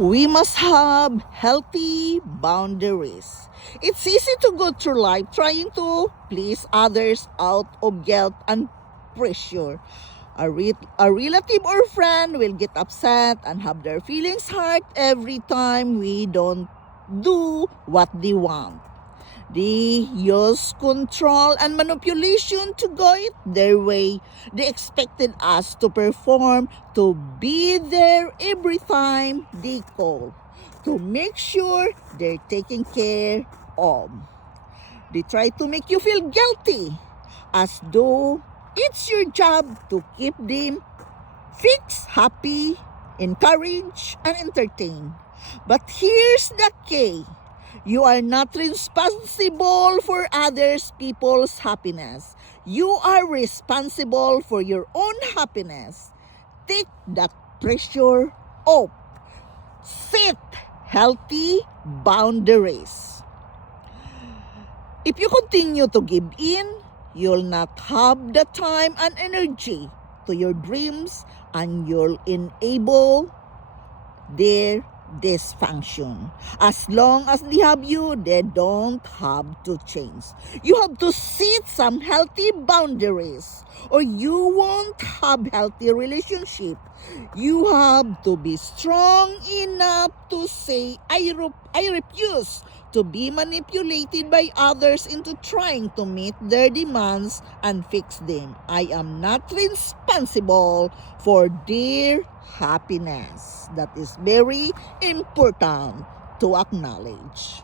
We must have healthy boundaries. It's easy to go through life trying to please others out of guilt and pressure. A relative or friend will get upset and have their feelings hurt every time we don't do what they want. They use control and manipulation to go it their way. They expected us to perform, to be there every time they call, to make sure they're taken care of. They try to make you feel guilty, as though it's your job to keep them fixed, happy, encouraged, and entertained. But here's the key. You are not responsible for others people's happiness. You are responsible for your own happiness. Take that pressure off. Set healthy boundaries. If you continue to give in, you'll not have the time and energy to your dreams, and you'll enable their dysfunction. As long as they have you, they don't have to change. You have to set some healthy boundaries, or you won't have healthy relationship. You have to be strong enough to say, I refuse to be manipulated by others into trying to meet their demands and fix them. I am not responsible for their happiness. That is very important to acknowledge.